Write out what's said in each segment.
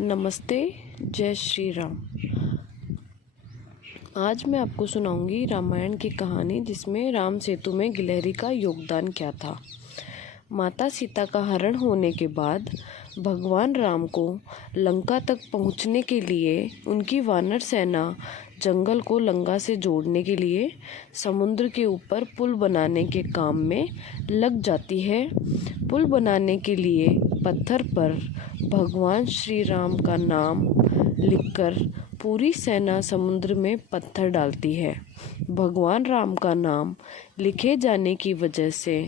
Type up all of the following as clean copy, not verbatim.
नमस्ते, जय श्री राम। आज मैं आपको सुनाऊंगी रामायण की कहानी जिसमें राम सेतु में गिलहरी का योगदान क्या था। माता सीता का हरण होने के बाद भगवान राम को लंका तक पहुंचने के लिए उनकी वानर सेना जंगल को लंका से जोड़ने के लिए समुद्र के ऊपर पुल बनाने के काम में लग जाती है। पुल बनाने के लिए पत्थर पर भगवान श्री राम का नाम लिखकर पूरी सेना समुद्र में पत्थर डालती है। भगवान राम का नाम लिखे जाने की वजह से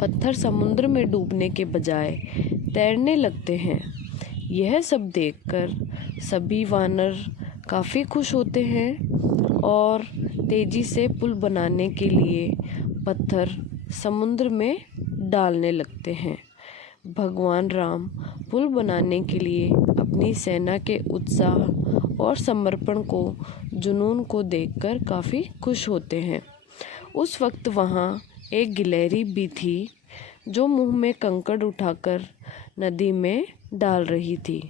पत्थर समुद्र में डूबने के बजाय तैरने लगते हैं। यह सब देखकर सभी वानर काफ़ी खुश होते हैं और तेज़ी से पुल बनाने के लिए पत्थर समुद्र में डालने लगते हैं। भगवान राम पुल बनाने के लिए अपनी सेना के उत्साह और समर्पण को जुनून को देखकर काफ़ी खुश होते हैं। उस वक्त वहाँ एक गिलहरी भी थी जो मुंह में कंकड़ उठाकर नदी में डाल रही थी।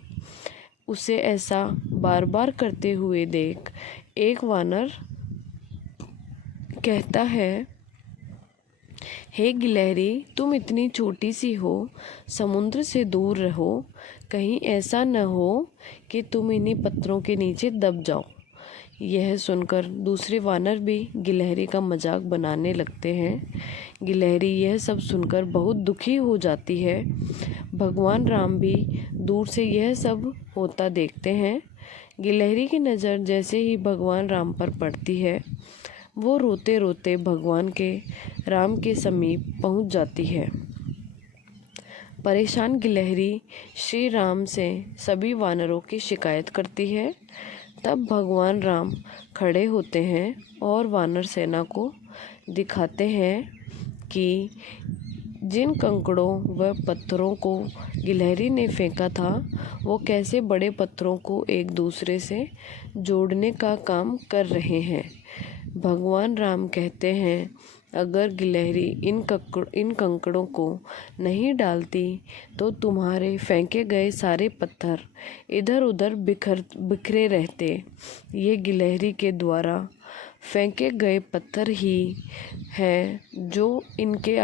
उसे ऐसा बार बार करते हुए देख एक वानर कहता है, हे गिलहरी, तुम इतनी छोटी सी हो, समुद्र से दूर रहो। कहीं ऐसा न हो कि तुम इन्हीं पत्थरों के नीचे दब जाओ। यह सुनकर दूसरे वानर भी गिलहरी का मजाक बनाने लगते हैं। गिलहरी यह सब सुनकर बहुत दुखी हो जाती है। भगवान राम भी दूर से यह सब होता देखते हैं। गिलहरी की नज़र जैसे ही भगवान राम पर पड़ती है, वो रोते रोते भगवान के राम के समीप पहुंच जाती है। परेशान गिलहरी श्री राम से सभी वानरों की शिकायत करती है। तब भगवान राम खड़े होते हैं और वानर सेना को दिखाते हैं कि जिन कंकड़ों व पत्थरों को गिलहरी ने फेंका था, वो कैसे बड़े पत्थरों को एक दूसरे से जोड़ने का काम कर रहे हैं। भगवान राम कहते हैं, अगर गिलहरी इन कंकड़ों को नहीं डालती तो तुम्हारे फेंके गए सारे पत्थर इधर उधर बिखरे रहते। ये गिलहरी के द्वारा फेंके गए पत्थर ही हैं जो इन्हें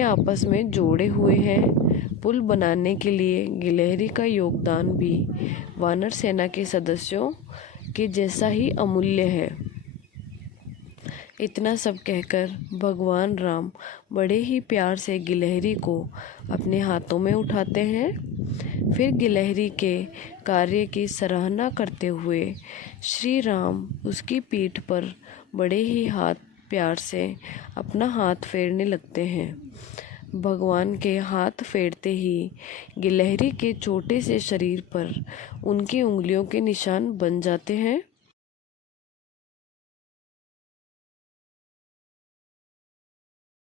आपस में जोड़े हुए हैं। पुल बनाने के लिए गिलहरी का योगदान भी वानर सेना के सदस्यों के जैसा ही अमूल्य है। इतना सब कहकर भगवान राम बड़े ही प्यार से गिलहरी को अपने हाथों में उठाते हैं। फिर गिलहरी के कार्य की सराहना करते हुए श्री राम उसकी पीठ पर बड़े ही प्यार से अपना हाथ फेरने लगते हैं। भगवान के हाथ फेरते ही गिलहरी के छोटे से शरीर पर उनकी उंगलियों के निशान बन जाते हैं।